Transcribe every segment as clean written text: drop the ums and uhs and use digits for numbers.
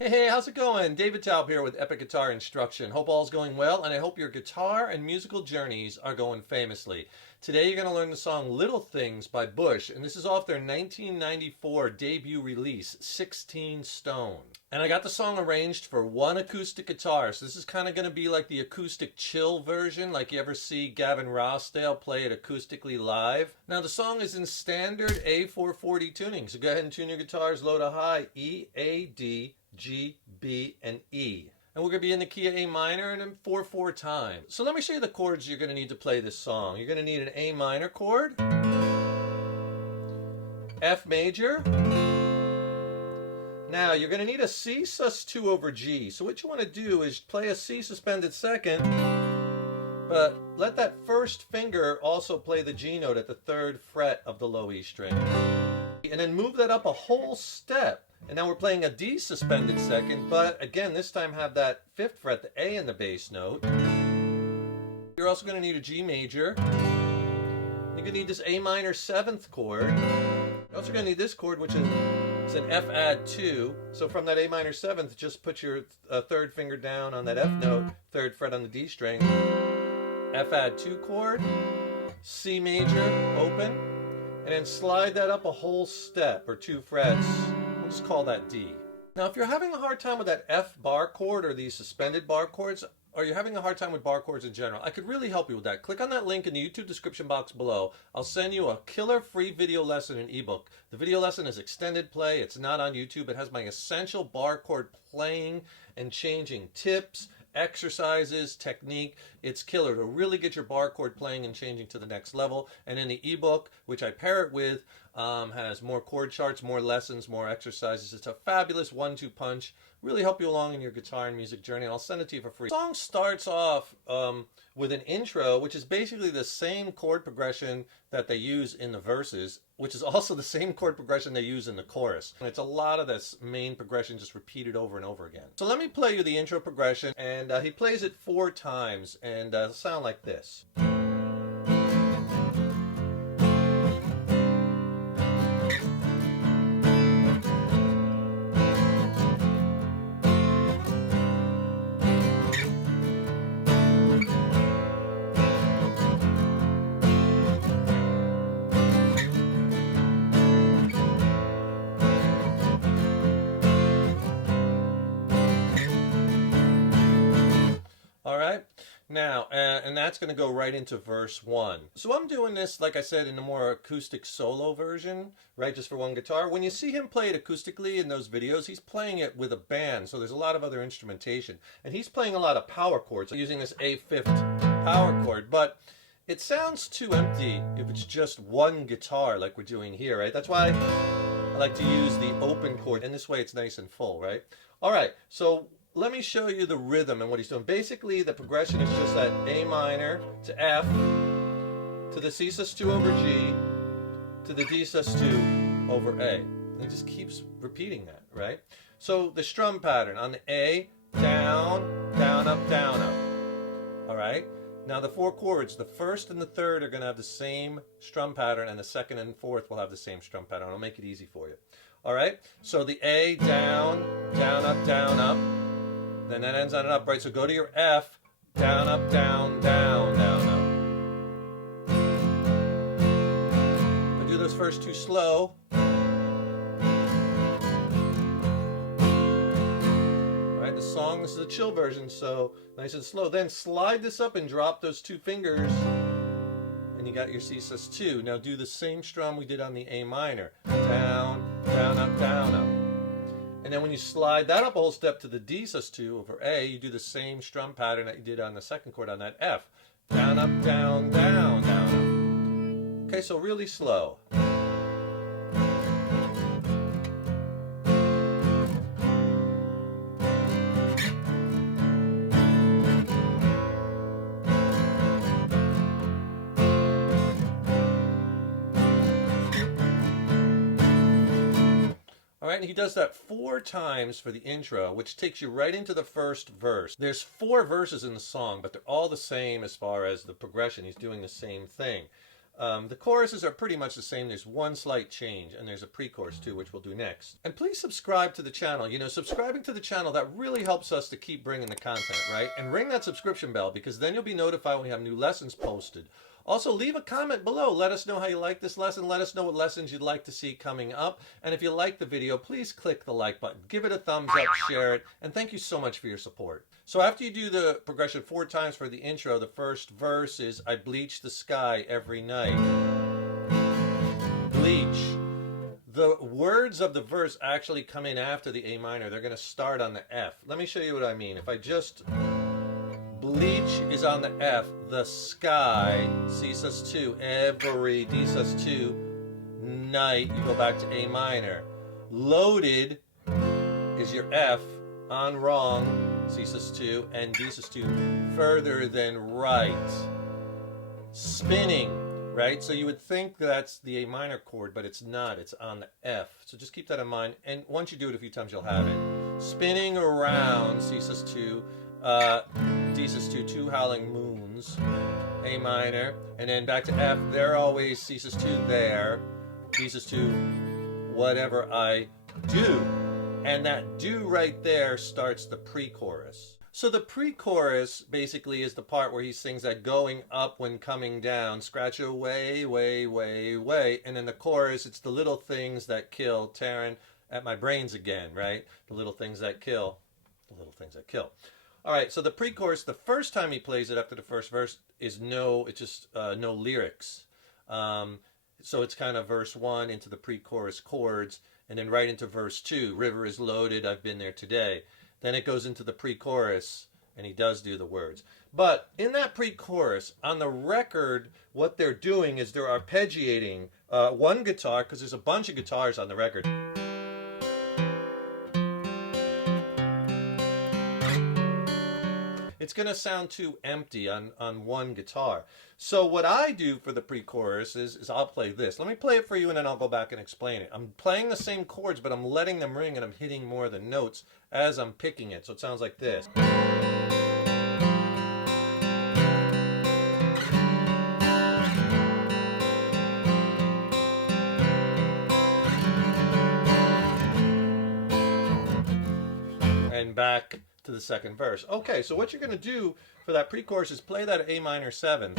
Hey, how's it going? David Taub here with Epic Guitar Instruction. Hope all's going well, and I hope your guitar and musical journeys are going famously. Today you're going to learn the song Little Things by Bush, and this is off their 1994 debut release, 16 Stone. And I got the song arranged for one acoustic guitar, so this is kind of going to be like the acoustic chill version, like you ever see Gavin Rossdale play it acoustically live. Now the song is in standard A440 tuning, so go ahead and tune your guitars low to high, E, A, D, G, B, and E. And we're going to be in the key of A minor and in 4/4 time. So let me show you the chords you're going to need to play this song. You're going to need an A minor chord, F major. Now you're going to need a C sus2 over G. So what you want to do is play a C suspended second, but let that first finger also play the G note at the 3rd fret of the low E string. And then move that up a whole step. And now we're playing a D suspended second, but again, this time have that 5th fret, the A in the bass note. You're also going to need a G major. You're going to need this A minor 7th chord. You're also going to need this chord, which is an F add 2. So from that A minor 7th, just put your 3rd finger down on that F note, 3rd fret on the D string, F add 2 chord, C major, open, and then slide that up a whole step or 2 frets. We'll just call that D. Now if you're having a hard time with that F bar chord or these suspended bar chords, or you're having a hard time with bar chords in general, I could really help you with that. Click on that link in the YouTube description box below. I'll send you a killer free video lesson and ebook. The video lesson is extended play. It's not on YouTube. It has my essential bar chord playing and changing tips, exercises, technique. It's killer to really get your bar chord playing and changing to the next level. And in the ebook, which I pair it with, has more chord charts, more lessons, more exercises. It's a fabulous 1-2 punch. Really help you along in your guitar and music journey. I'll send it to you for free. The song starts off with an intro, which is basically the same chord progression that they use in the verses, which is also the same chord progression they use in the chorus. And it's a lot of this main progression just repeated over and over again. So let me play you the intro progression, and he plays it 4 times, and it'll sound like this. Alright, now, and that's going to go right into verse 1. So I'm doing this, like I said, in the more acoustic solo version, right, just for one guitar. When you see him play it acoustically in those videos, he's playing it with a band, so there's a lot of other instrumentation. And he's playing a lot of power chords, using this A5th power chord, but it sounds too empty if it's just one guitar like we're doing here, right? That's why I like to use the open chord, and this way it's nice and full, right? Alright, so let me show you the rhythm and what he's doing. Basically, the progression is just that A minor to F, to the C sus2 over G, to the D sus2 over A. And he just keeps repeating that, right? So the strum pattern on the A, down, down, up, down, up. All right? Now the 4 chords, the 1st and the 3rd are going to have the same strum pattern, and the 2nd and 4th will have the same strum pattern. I'll make it easy for you. All right? So the A, down, down, up, down, up. Then that ends on an up, right? So go to your F, down, up, down, down, down, up. But do those first 2 slow. Right, the song, this is a chill version, so nice and slow. Then slide this up and drop those 2 fingers, and you got your C sus2. Now do the same strum we did on the A minor. Down, down, up, down, up. And then when you slide that up a whole step to the D sus2 over A, you do the same strum pattern that you did on the 2nd chord on that F. Down, up, down, down, down, up. Okay, so really slow. Alright, and he does that 4 times for the intro, which takes you right into the first verse. There's 4 verses in the song, but they're all the same as far as the progression. He's doing the same thing. The choruses are pretty much the same. There's one slight change, and there's a pre-chorus too, which we'll do next. And please subscribe to the channel. You know, subscribing to the channel, that really helps us to keep bringing the content, right? And ring that subscription bell, because then you'll be notified when we have new lessons posted. Also, leave a comment below. Let us know how you like this lesson. Let us know what lessons you'd like to see coming up. And if you like the video, please click the like button. Give it a thumbs up, share it, and thank you so much for your support. So after you do the progression 4 times for the intro, the first verse is, I bleach the sky every night. Bleach. The words of the verse actually come in after the A minor. They're going to start on the F. Let me show you what I mean. If I just... Bleach is on the F, the sky, C sus2, every, D sus2, night, you go back to A minor. Loaded is your F, on wrong, C sus2, and D sus2, further than right. Spinning, right? So you would think that's the A minor chord, but it's not, it's on the F. So just keep that in mind, and once you do it a few times, you'll have it. Spinning around, C sus2, D sus2, 2 howling moons, A minor, and then back to F, they're always C sus2 there, D sus2, whatever I do. And that do right there starts the pre-chorus. So the pre-chorus basically is the part where he sings that going up when coming down, scratch away, way, way, way, and then the chorus, it's the little things that kill, tearing at my brains again, right? The little things that kill, the little things that kill. All right, so the pre-chorus, the first time he plays it after the first verse is no lyrics. So it's kind of verse 1 into the pre-chorus chords, and then right into verse 2, river is loaded, I've been there today. Then it goes into the pre-chorus, and he does do the words. But in that pre-chorus, on the record, what they're doing is they're arpeggiating one guitar, because there's a bunch of guitars on the record. It's going to sound too empty on one guitar. So what I do for the pre-chorus is I'll play this. Let me play it for you and then I'll go back and explain it. I'm playing the same chords, but I'm letting them ring and I'm hitting more of the notes as I'm picking it. So it sounds like this. And back to the second verse. Okay, so what you're going to do for that pre-chorus is play that A minor 7th.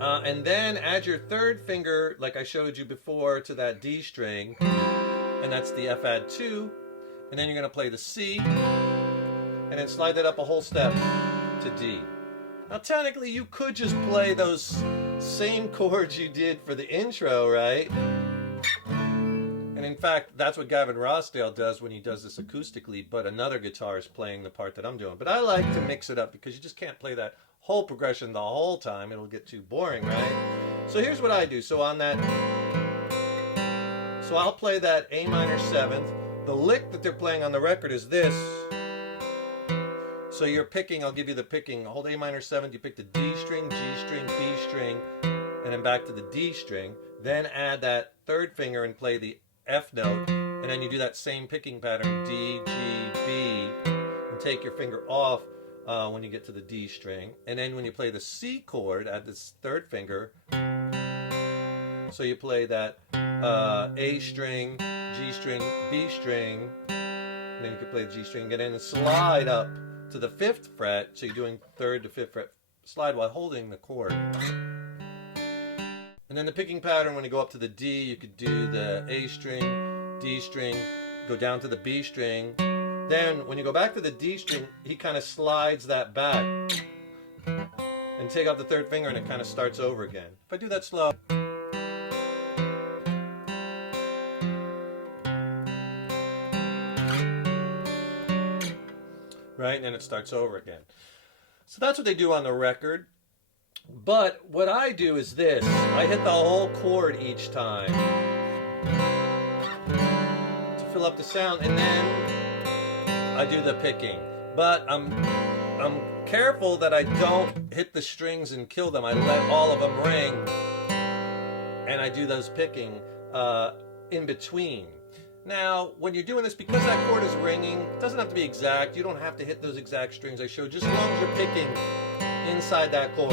And then add your third finger, like I showed you before, to that D string. And that's the F add 2. And then you're going to play the C. And then slide that up a whole step to D. Now technically you could just play those same chords you did for the intro, right? And in fact, that's what Gavin Rossdale does when he does this acoustically, but another guitar is playing the part that I'm doing. But I like to mix it up because you just can't play that whole progression the whole time. It'll get too boring, right? So here's what I do. So on that, so I'll play that A minor 7th. The lick that they're playing on the record is this. So you're picking, I'll give you the picking. Hold A minor 7th, you pick the D string, G string, B string, and then back to the D string. Then add that third finger and play the F note, and then you do that same picking pattern, D, G, B, and take your finger off when you get to the D string. And then when you play the C chord, add this third finger. So you play that A string, G string, B string, and then you can play the G string again and slide up to the 5th fret. So you're doing 3rd to 5th fret slide while holding the chord. And then the picking pattern, when you go up to the D, you could do the A string, D string, go down to the B string. Then when you go back to the D string, he kind of slides that back. And take off the 3rd finger and it kind of starts over again. If I do that slow. Right, and then it starts over again. So that's what they do on the record. But what I do is this. I hit the whole chord each time to fill up the sound, and then I do the picking. But I'm careful that I don't hit the strings and kill them. I let all of them ring, and I do those picking in between. Now, when you're doing this, because that chord is ringing, it doesn't have to be exact. You don't have to hit those exact strings I showed, just as long as you're picking inside that chord.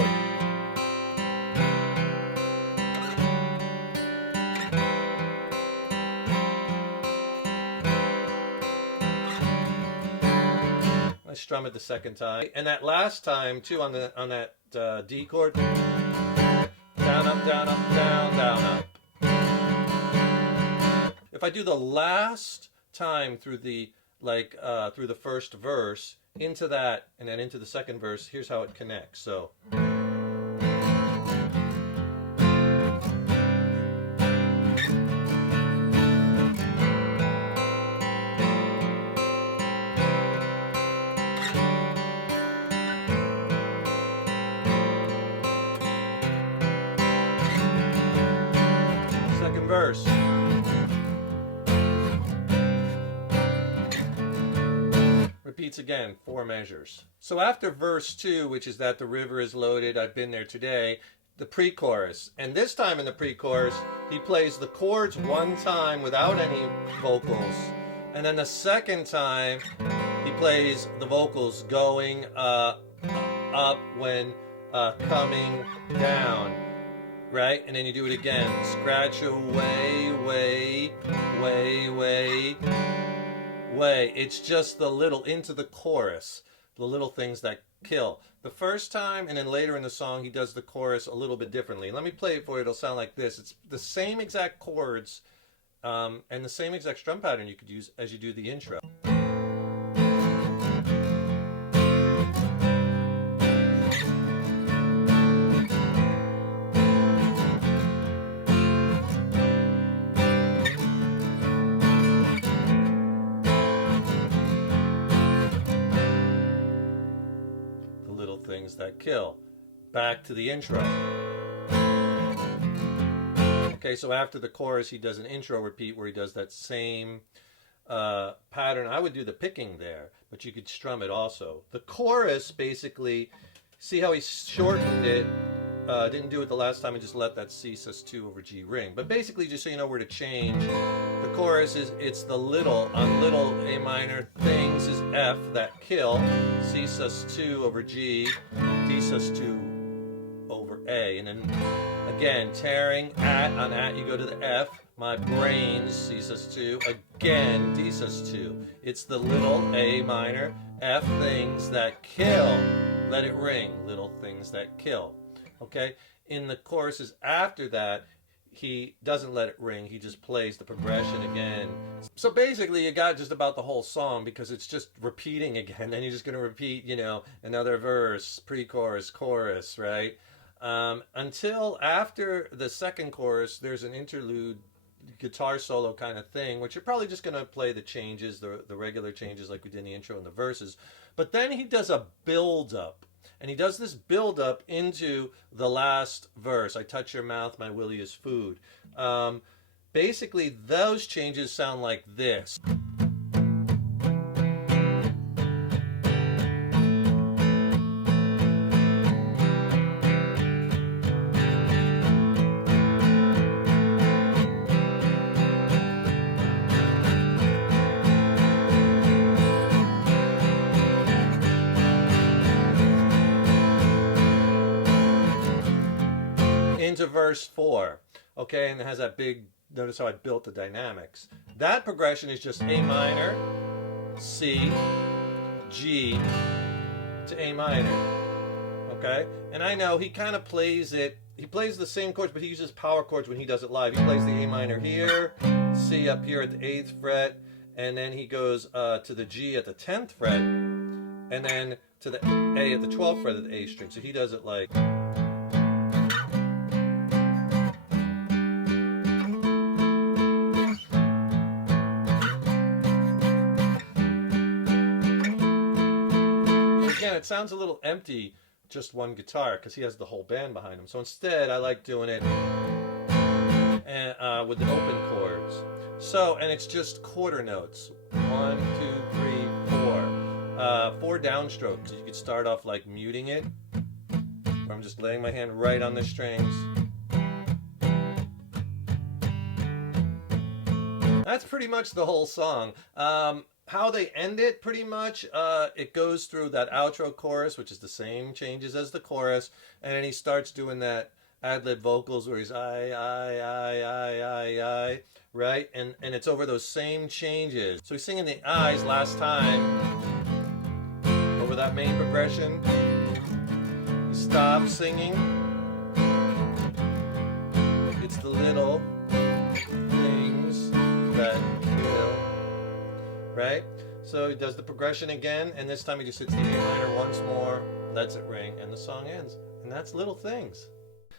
strum it the second time. And that last time too, on that D chord, down, up, down, up, down, down, up. If I do the last time through the through the first verse into that and then into the second verse, here's how it connects. So second verse. Repeats again, 4 measures. So after verse 2, which is that the river is loaded, I've been there today, the pre-chorus. And this time in the pre-chorus, he plays the chords one time without any vocals. And then the second time, he plays the vocals going up when coming down. Right? And then you do it again. Scratch away, way, way, way. Way. It's just the little into the chorus, the little things that kill. The first time and then later in the song he does the chorus a little bit differently. Let me play it for you. It'll sound like this. It's the same exact chords and the same exact strum pattern you could use as you do the intro. Things that kill. Back to the intro. Okay, so after the chorus he does an intro repeat where he does that same pattern. I would do the picking there, but you could strum it also. The chorus basically, see how he shortened it, didn't do it the last time and just let that C sus2 over G ring. But basically, just so you know where to change, the chorus is, it's the little, on little A minor, things is F that kill, C sus2 over G, D sus2 over A. And then again, tearing, on at you go to the F, my brains, C sus2, again, D sus2. It's the little A minor, F things that kill, let it ring, little things that kill. Okay, in the choruses after that, he doesn't let it ring, he just plays the progression again. So basically you got just about the whole song because it's just repeating again, and you're just going to repeat, you know, another verse, pre-chorus, chorus, right? Until after the second chorus, there's an interlude guitar solo kind of thing, which you're probably just going to play the changes, the regular changes like we did in the intro and the verses. But then he does a build-up. And he does this build up into the last verse. I touch your mouth, my willy is food. Basically, those changes sound like this. Into verse 4, okay, and it has that big, notice how I built the dynamics. That progression is just A minor, C, G, to A minor, okay? And I know he kind of plays it, he plays the same chords, but he uses power chords when he does it live. He plays the A minor here, C up here at the 8th fret, and then he goes to the G at the 10th fret, and then to the A at the 12th fret of the A string. So he does it like... Again, it sounds a little empty, just one guitar, because he has the whole band behind him. So instead, I like doing it with the open chords. So, and it's just quarter notes. 1, 2, 3, 4. 4 downstrokes. You could start off like muting it, where I'm just laying my hand right on the strings. That's pretty much the whole song. How they end it, pretty much, it goes through that outro chorus, which is the same changes as the chorus, and then he starts doing that ad-lib vocals where he's I, right? And it's over those same changes. So he's singing the I's last time. for that main progression. You stop singing. It's the little things that kill, right? So he does the progression again, and this time he just hits the A minor once more, lets it ring, and the song ends. And that's Little Things.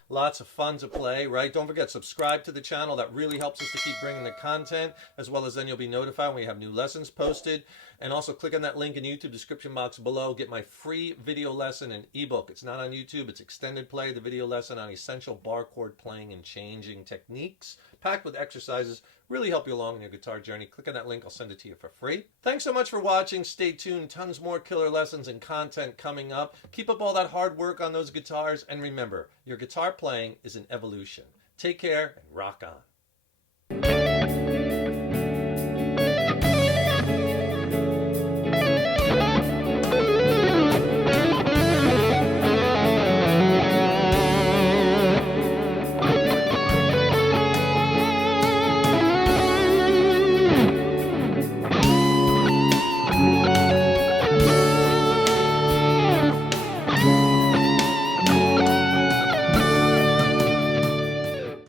Lots of fun to play, right? Don't forget, subscribe to the channel. That really helps us to keep bringing the content, as well as then you'll be notified when we have new lessons posted. And also click on that link in the YouTube description box below. Get my free video lesson and ebook. It's not on YouTube. It's extended play, the video lesson on essential bar chord playing and changing techniques, packed with exercises. Really help you along in your guitar journey. Click on that link. I'll send it to you for free. Thanks so much for watching. Stay tuned. Tons more killer lessons and content coming up. Keep up all that hard work on those guitars. And remember, your guitar playing is an evolution. Take care and rock on.